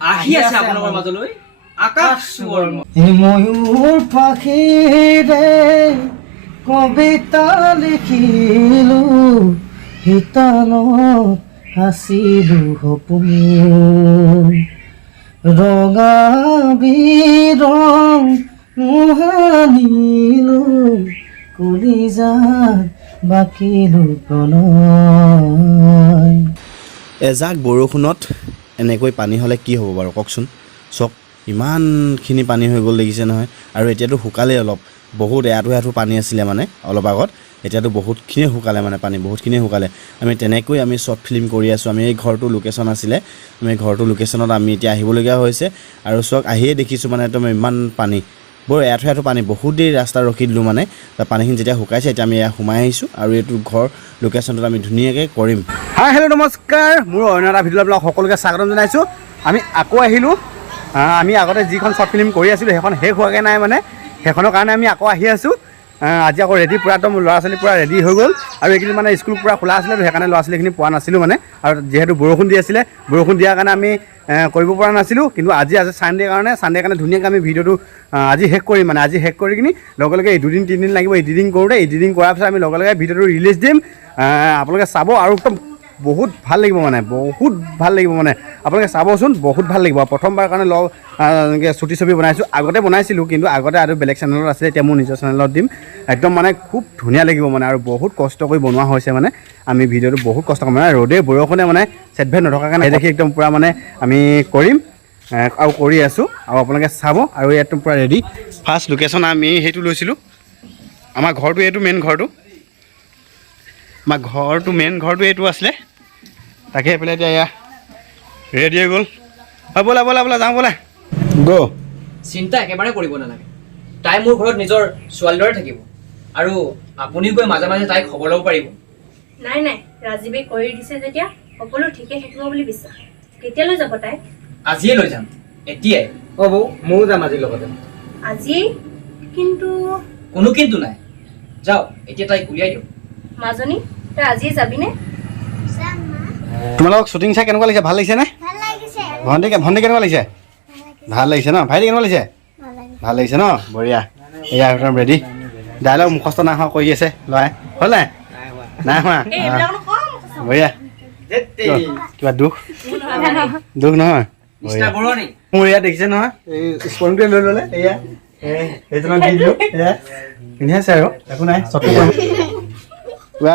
আহি আছে আপোনালোকৰ মাজলৈ আকাশ সুবৰ্ণ ময়ূৰ পাখিৰে কবিতা লিখিলো শীতলত সাঁচিলো সপোন ৰঙা বিৰং মোহানিলো কলিজাত বাকিলো প্ৰণয়। এজাক বৰষুণত এনেকৈ পানী হ'লে কি হ'ব বাৰু কওকচোন। চক ইমানখিনি পানী হৈ গ'ল দেখিছে নহয়। আৰু এতিয়াতো শুকালেই অলপ বহুত এআঁঠু পানী আছিলে মানে অলপ আগত, এতিয়াতো বহুতখিনিয়ে শুকালে মানে পানী বহুতখিনিয়ে শুকালে। আমি তেনেকৈ আমি শ্বৰ্ট ফিল্ম কৰি আছোঁ। আমি এই ঘৰটো লোকেশ্যন আছিলে, আমি ঘৰটো লোকেশ্যনত আমি এতিয়া আহিবলগীয়া হৈছে। আৰু চক আহিয়ে দেখিছোঁ মানে একদম ইমান পানী, বৰ এআঁঠু পানী। বহুত দেৰি ৰাস্তা ৰখি দিলোঁ মানে, পানীখিনি যেতিয়া শুকাইছে এতিয়া আমি এয়া সোমাই আহিছোঁ আৰু এইটো ঘৰ লোকেশ্যনটোত আমি ধুনীয়াকৈ কৰিম। হাই হেল্ল' নমস্কাৰ, মোৰ অন্য এটা ভিডিঅ'ত আপোনালোক সকলোকে স্বাগতম জনাইছোঁ। আমি আকৌ আহিলোঁ। আমি আগতে যিখন শ্বৰ্ট ফিল্ম কৰি আছিলোঁ সেইখন শেষ হোৱাকৈ নাই মানে, সেইখনৰ কাৰণে আমি আকৌ আহি আছোঁ। আজি আকৌ ৰেডি পূৰা একদম ল'ৰা ছোৱালী পূৰা ৰেডি হৈ গ'ল। আৰু এইখিনি মানে স্কুল পূৰা খোলা আছিলে, সেইকাৰণে ল'ৰা ছোৱালীখিনি পোৱা নাছিলোঁ মানে। আৰু যিহেতু বৰষুণ দি আছিলে, বৰষুণ দিয়াৰ কাৰণে আমি কৰিব পৰা নাছিলোঁ। কিন্তু আজি ছানডে কাৰণে ধুনীয়াকৈ আমি ভিডিঅ'টো আজি শেষ কৰিম মানে। আজি শেষ কৰি কিনি লগে লগে এই 2-3 দিন লাগিব এডিটিং কৰোঁতে। এডিটিং কৰাৰ পিছত আমি লগে লগে ভিডিঅ'টো ৰিলিজ দিম। আপোনালোকে চাব আৰু একদম বহুত ভাল লাগিব মানে, বহুত ভাল লাগিব মানে। আপোনালোকে চাবচোন, বহুত ভাল লাগিব। প্ৰথমবাৰ কাৰণে এনেকৈ চুটি ছবি বনাইছোঁ। আগতে বনাইছিলোঁ কিন্তু আগতে আৰু বেলেগ চেনেলত আছিলে, এতিয়া মোৰ নিজৰ চেনেলত দিম। একদম মানে খুব ধুনীয়া লাগিব মানে, আৰু বহুত কষ্ট কৰি বনোৱা হৈছে মানে। আমি ভিডিঅ'টো বহুত কষ্ট কৰিম মানে, ৰ'দে বৰষুণে মানে ছেটভেট নথকাৰ কাৰণে দেখি একদম পূৰা মানে আমি কৰিম আৰু কৰি আছোঁ। আৰু আপোনালোকে চাব। আৰু ইয়াত পূৰা ৰেডি। ফাৰ্ষ্ট লোকেশ্যন আমি সেইটো লৈছিলোঁ। আমাৰ ঘৰটো এইটো মেইন ঘৰটো, আমাৰ ঘৰটো মেইন ঘৰটো এইটো আছিলে। তাকে এইফালে এতিয়া এয়া ৰেডি হৈ গ'ল। হয় ব'লা ব'লা ব'লা যাওঁ ব'লা গ'। চিন্তা একেবাৰে কৰিব নালাগে, তাই মোৰ ঘৰত নিজৰ ছোৱালীৰ দৰে থাকিব। আৰু আপুনি গৈ মাজে মাজে তাইক খবৰ ল'ব পাৰিব। নাই নাই, ৰাজীৱে কৰি দিছে যেতিয়া সকলো ঠিকে থাকিব বুলি বিশ্বাস। কেতিয়ালৈ যাব তাই? আজিয়ে লৈ যাম, এতিয়াই। অ' বৌ, ময়ো যাম আজিৰ লগতে। আজি? কিন্তু কোনো কিন্তু নাই, যাওক এতিয়া তাইক উলিয়াই দিয়ক। মাজনী, তই আজিয়ে যাবিনে? তোমালোকক শ্বুটিং চাই কেনেকুৱা লাগিছে? ভাল লাগিছে নে? ভণ্টি কেনেকুৱা লাগিছে? ভাল লাগিছে ন? ভাইটি কেনেকুৱা লাগিছে? ভাল লাগিছে ন? বঢ়িয়া। এয়া একদম ৰেডি। ডাইলগ মুখস্থ নাই হোৱা কৰি আছে ল'ৰাই, হ'ল নাই? নাই হোৱা? বঢ়িয়া। কিবা দুখ নহয়? মোৰ ইয়াত দেখিছে নহয়, এই স্পৰ্ণটোৱে লৈ ল'লে। এয়া সেইজনক দি দিলোঁ। এয়া পিন্ধি আছে আৰু একো নাই। চকু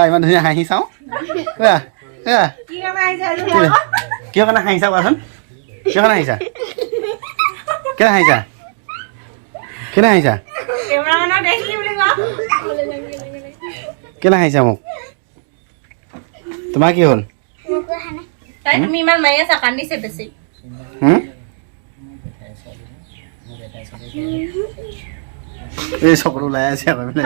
ইমান ধুনীয়া হাঁহি চাওঁ। কিহৰ কাৰণে হাঁহিছা কোৱাচোন? কিহৰ কাৰণে হাঁহিছা? কেলে হাঁহিছা? কেলে হাঁহিছা? কেলে হাঁহিছা মোক? তোমাৰ কি হ'ল? তাই তুমি ইমান মাৰি আছা, কান্দিছে বেছি। এই চকুটো ওলাই আছে আকৌ বোলে।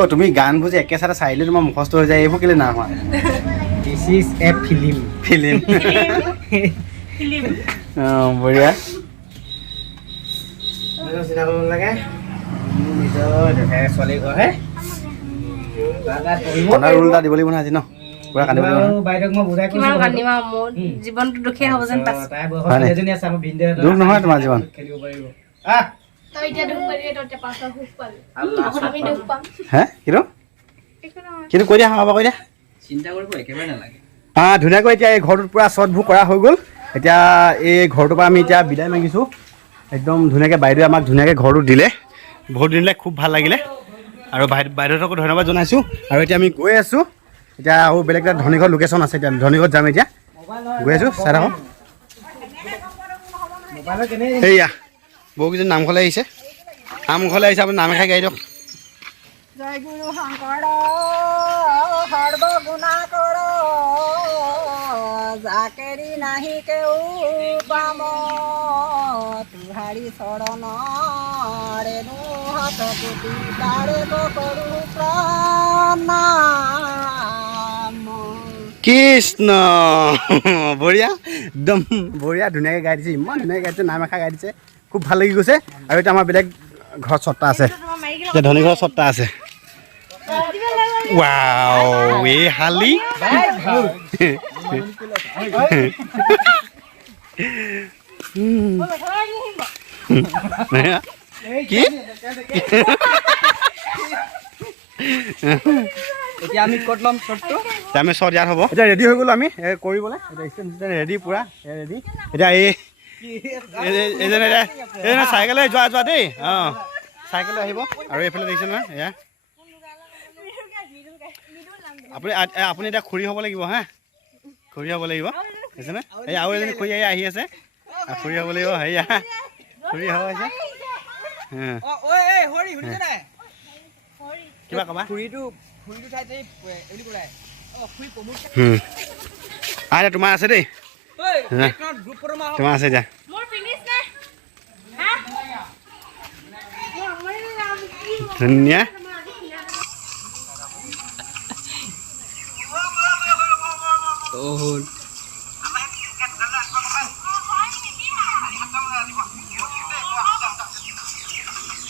অ' তুমি গানবোৰ যে একে চাইডে চাই দিলে তোমাৰ মুখস্থ হৈ যায়, এইবোৰ কেলে নাই হোৱা? This is a film. বঢ়িয়া। চিন্তা কৰিব নালাগে, মোৰ নিজৰ জেঠাই ছোৱালী ঘৰহে। ৰোল এটা দিব লাগিব নহয় আজি ন? পুৰা কান্দিব লাগিব। বাইদেউক মই বুজাই কৈছোঁ, কিমান কান্দিম আৰু মোৰ জীৱনটো দুখীয়া হ'ব যেন পাইছে। তাই বয়সৰ এজনী আছে, আমাৰ ভিনদেউ দুখ নহয় তোমাৰ জীৱন। খেলিব পাৰিব। তই এতিয়া দুখ পালি, তই পাছত সুখ পালি। আমি দুখ পাম। হে কিন্তু কৈ দিয়া, হ'ব কৈ দিয়া। চিন্তা কৰিব একেবাৰে নালাগে। ধুনীয়াকৈ এতিয়া এই ঘৰটোত পূৰা শ্বটবোৰ কৰা হৈ গ'ল। এতিয়া এই ঘৰটোৰ পৰা আমি এতিয়া বিদায় মাগিছোঁ। একদম ধুনীয়াকৈ বাইদেৱে আমাক ধুনীয়াকৈ ঘৰটো দিলে, বহুত দিনলৈ খুব ভাল লাগিলে। আৰু বাইদেউহঁতকো ধন্যবাদ জনাইছোঁ। আৰু এতিয়া আমি গৈ আছোঁ। এতিয়া আৰু বেলেগ এটা ধনীঘৰ লোকেশ্যন আছে, এতিয়া ধনীঘৰত যাম। এতিয়া গৈ আছোঁ, চাই থাকক। এইয়া বৌকেইজনী নামঘৰলৈ আহিছে, নামঘৰলৈ আহিছে। আপুনি নাম এষাৰ গাই দিয়ক। জয় গুৰু শংকৰ সৰ্বগুণাকৰ জাকেৰি নাহি কেউ পাম তুহাৰি চৰণ ৰেণু হাত পুতি তাৰে কৰো প্ৰণাম। কৃষ্ণ বঢ়িয়া, একদম বঢ়িয়া, ধুনীয়াকৈ গাই দিছে। ইমান ধুনীয়াকৈ গাই দিছে, নাম এষাৰ গাই দিছে, খুব ভাল লাগি গৈছে। আৰু এতিয়া আমাৰ বেলেগ ঘৰত ছটা আছে, এতিয়া ধনী ঘৰত ছটা আছে। ৱাও এই শালি কি এতিয়া আমি ক'ত ল'ম শ্বটটো? আমি শ্বট ইয়াত হ'ব। এতিয়া ৰেডি হৈ গ'লো আমি কৰিবলৈ, এতিয়া ষ্টেণ্ড ৰেডি পূৰা ৰেডি। এতিয়া এইজনে চাইকেলে যোৱা দেই। অঁ চাইকেলে আহিব আৰু এইফালে দেখিছে নহয় এয়া আপুনি এতিয়া খুৰী হ'ব লাগিব হা, খুৰী হ'ব লাগিব দেখিছেনে? এই আৰু এজনী খুৰী আহি আছে, খুৰী হ'ব লাগিব। সেয়া খুৰী হ'ব আছে। কিবা ক'বা? তোমাৰ আছে দেই, তোমাৰ আছে এতিয়া। ধুনীয়া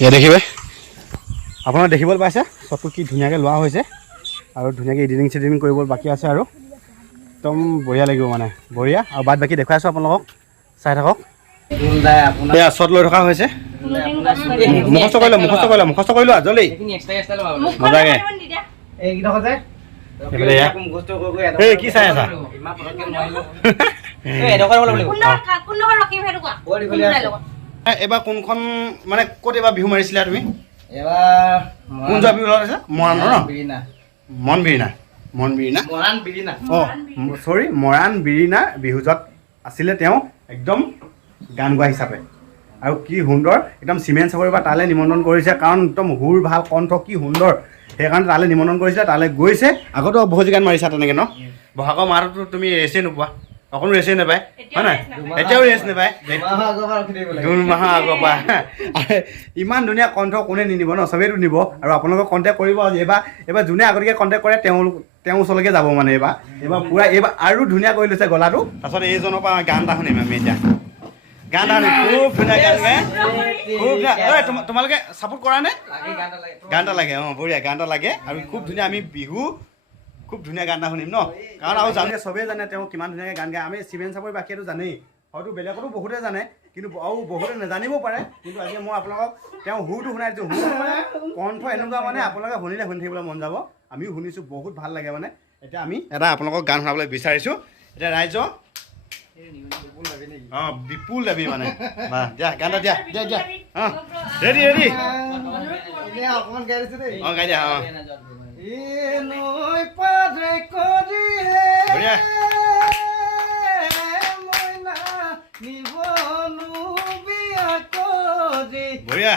এয়া দেখিবে, আপোনালোকে দেখিবলৈ পাইছে শ্বটটো কি ধুনীয়াকৈ লোৱা হৈছে আৰু ধুনীয়াকৈ এডিটিং চেডিটিং কৰিব বাকী আছে আৰু একদম বঢ়িয়া লাগিব মানে বঢ়িয়া। আৰু বাদ বাকী দেখুৱাই আছোঁ আপোনালোকক, চাই থাকক। এয়া শ্বট লৈ থকা হৈছে। মুখস্থ কৰি লোৱা জলদি মজাকে। এই কি চাই আছা? এইবাৰ কোনখন মানে ক'ত এইবাৰ বিহু মাৰিছিলা তুমি? কোন যোৱা বিহু আছে? মৰাণৰ ন? মৰাণ বিৰিণা বিহুজত আছিলে তেওঁ একদম গান গোৱা হিচাপে। আৰু কি সুন্দৰ, একদম চিমেণ্ট চাপৰিৰ পৰা তালৈ নিমন্ত্ৰণ কৰিছে, কাৰণ একদম সুৰ ভাল কণ্ঠ কি সুন্দৰ, সেইকাৰণে তালৈ নিমন্ত্ৰণ কৰিছিলে, তালৈ গৈছে। আগতো বহুত গান মাৰিছা তেনেকৈ ন? বহাগৰ মাহতো তুমি ৰেচেই নোপোৱা, অকণো ৰেচেই নাপায় হয় নাই? এতিয়াও ৰেচ নাপায়, 2 মাহৰ আগৰ পৰা। ইমান ধুনীয়া কণ্ঠ কোনে নিনিব ন? চবেইতো নিব। আৰু আপোনালোকক কণ্টেক্ট কৰিব। এইবাৰ যোনে আগতীয়াকৈ কণ্টেক্ট কৰে তেওঁৰ ওচৰলৈকে যাব মানে। এইবাৰ পূৰা এইবাৰ আৰু ধুনীয়া কৰি লৈছে গলাটো। তাৰপাছত এইজনৰ পৰা গান এটা শুনিম আমি এতিয়া। গান এটা শুনিম, খুব ধুনীয়া গান গায়, খুব ধুনীয়া। তোমালোকে ছাপোৰ্ট কৰা নে? গান এটা লাগে, অঁ বঢ়িয়া গান এটা লাগে। আৰু খুব ধুনীয়া আমি বিহু খুব ধুনীয়া গান এটা শুনিম ন? কাৰণ আৰু জানে চবেই জানে তেওঁ কিমান ধুনীয়াকৈ গান গায়। আমি চিমেণ্ট চাপৰি বাকীটো জানেই, হয়তো বেলেগতো বহুতে জানে, কিন্তু আৰু বহুতে নাজানিবও পাৰে। কিন্তু আজি মই আপোনালোকক তেওঁ সুৰটো শুনাই দিছোঁ। সুৰ মানে কণ্ঠ এনেকুৱা মানে আপোনালোকে শুনিলে শুনি থাকিবলৈ মন যাব। আমিও শুনিছোঁ, বহুত ভাল লাগে মানে। এতিয়া আমি এটা আপোনালোকক গান শুনাবলৈ বিচাৰিছোঁ। এতিয়া ৰাইজ অঁ বিপুল দাবী মানে দিয়া গান এটা দিয়া অঁ ৰেডি অঁ গাই দিয়া অঁ বঢ়িয়া। বঢ়িয়া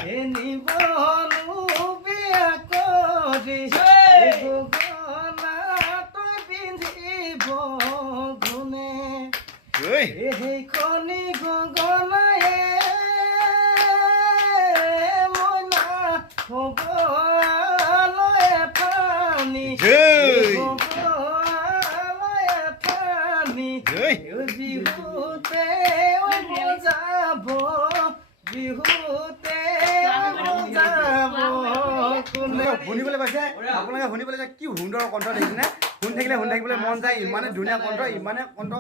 শুনিবলৈ পাইছে আপোনালোকে, শুনিবলৈ কি সুন্দৰ কণ্ঠ দেখিছেনে? শুনি থাকিবলৈ মন যায়। ইমানে ধুনীয়া কণ্ঠ, ইমানে কণ্ঠ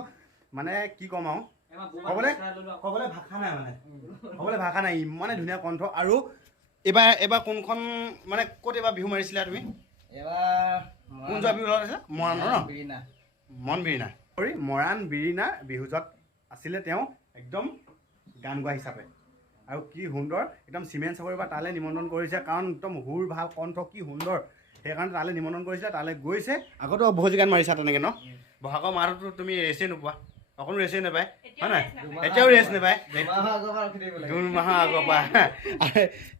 মানে কি ক'ম আৰু, ক'বলৈ ভাষা নাই, ইমানে ধুনীয়া কণ্ঠ। আৰু এইবাৰ কোনখন মানে ক'ত এইবাৰ বিহু মাৰিছিলা তুমি? কোন যোৱা বিহু আছে? মৰাণৰ ন? মৰাণ বিৰিণা বিহুজত আছিলে তেওঁ একদম গান গোৱা হিচাপে। আৰু কি সুন্দৰ, একদম চিমেণ্ট চাপৰিৰ পৰা তালৈ নিমন্ত্ৰণ কৰিছে, কাৰণ একদম সুৰ ভাল কণ্ঠ কি সুন্দৰ, সেইকাৰণে তালৈ নিমন্ত্ৰণ কৰিছিলে, তালৈ গৈছে। আগতো বহুত গান মাৰিছা তেনেকৈ ন? বহাগৰ মাহতো তুমি ৰেচেই নোপোৱা, অকণো ৰেচেই নাপায় হয় নাই? এতিয়াও ৰেচ নাপায়, 2 মাহৰ আগৰ পৰা।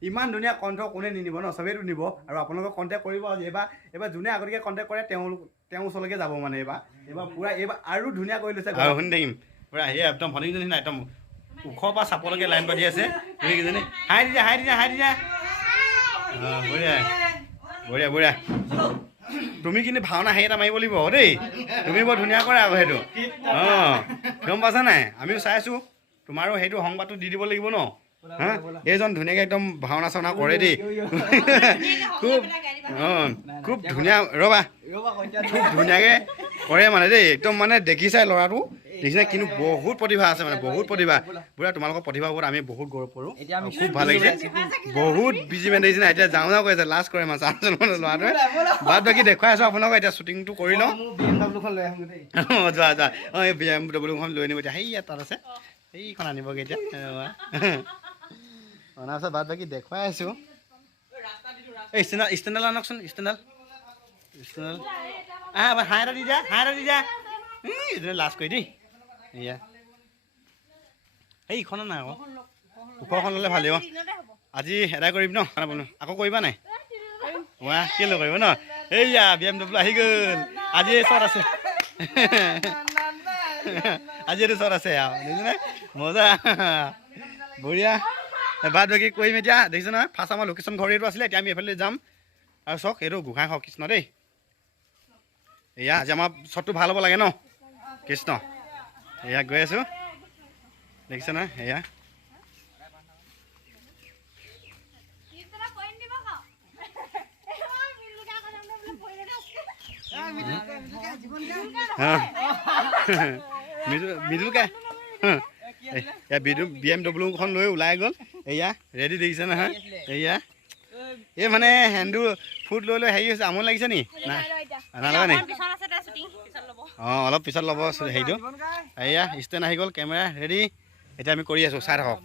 ইমান ধুনীয়া কণ্ঠ কোনে নিনিব ন? চবেইতো নিব। আৰু আপোনালোকক কণ্টেক্ট কৰিব। এইবাৰ যোনে আগতীয়াকৈ কণ্টেক্ট কৰে তেওঁৰ ওচৰলৈকে যাব মানে। এইবাৰ পূৰা আৰু ধুনীয়া কৰি লৈছে। শুনি থাকিম পূৰা সেই একদম ভনীজনী নিচিনা একদম ওখৰ পৰা চাপলৈকে লাইন পাতি আছে গোটেইকেইজনী। হাই দিয়া বঢ়িয়া। তুমি কিন্তু ভাওনা সেই এটা মাৰিব লাগিব দেই, তুমি বৰ ধুনীয়া কৰা আকৌ সেইটো। অঁ গম পাইছা নাই? আমিও চাই আছোঁ, তোমাৰো সেইটো সংবাদটো দি দিব লাগিব ন? হা এইজন ধুনীয়াকৈ একদম ভাওনা চাওনা কৰে দেই খুব খুব ধুনীয়া ৰ'বা খুব ধুনীয়াকৈ কৰে মানে দেই একদম মানে দেখিছাই ল'ৰাটো দেখিছা কিন্তু বহুত প্ৰতিভা আছে মানে বহুত প্ৰতিভা বুঢ়া তোমালোকৰ প্ৰতিভাৰ ওপৰত আমি বহুত গৌৰৱ কৰোঁ খুব ভাল লাগিছে বহুত বিজি মেন দেখিছে না এতিয়া যাওঁ যাওঁ কৈ আছে লাষ্ট কৰে মানে ল'ৰাটোৱে বাদ বাকী দেখুৱাই আছোঁ আপোনালোকক এতিয়া শ্বুটিংটো কৰি লওঁ অঁ যোৱা যোৱা অঁ এই BMW-খন লৈ আনিব এতিয়া সেইয়া তাত আছে সেইখন আনিবগৈ এতিয়া অনাৰ পিছত বাদ বাকী দেখুৱাই আছোঁ এই ষ্টেণ্ডাল আনকচোন ষ্টেণ্ডাল হাঁহ এটা দি যা এইজনে লাষ্ট কৰি দেই এয়া এইখনো নাই আকৌ ওখৰখন ল'লে ভালেই অঁ আজি এদাই কৰিম ন আকৌ কৰিবা নাই ৱা কেলৈ কৰিব ন এইয়া BMW আহি গ'ল আজি এই শ্বট আছে আজি এইটো শ্বট আছে আৰু দেখিছেনে মজা বঢ়িয়া বাদ বাকী কৰিম এতিয়া দেখিছে নহয় ফাৰ্ষ্ট আমাৰ লোকেশ্যন ঘৰ এইটো আছিলে এতিয়া আমি এইফালে যাম আৰু চাওক এইটো গোঁসাই হওক কৃষ্ণ দেই এয়া আজি আমাৰ শ্বটটো ভাল হ'ব লাগে ন কৃষ্ণ এয়া গৈ আছোঁ দেখিছে নহয় এয়া মৃদুলকে BMW-খন লৈ ওলাই গ'ল এয়া ৰেডি দেখিছে নহয় এয়া এই মানে হেণ্ডু ফুট লৈ লৈ হেৰি হৈছে আমনি লাগিছে নি নাই নালাগে নি অঁ অলপ পিছত ল'ব হেৰিটো এয়া ষ্টেণ্ড আহি গ'ল কেমেৰা ৰেডি এতিয়া আমি কৰি আছোঁ চাই থাকক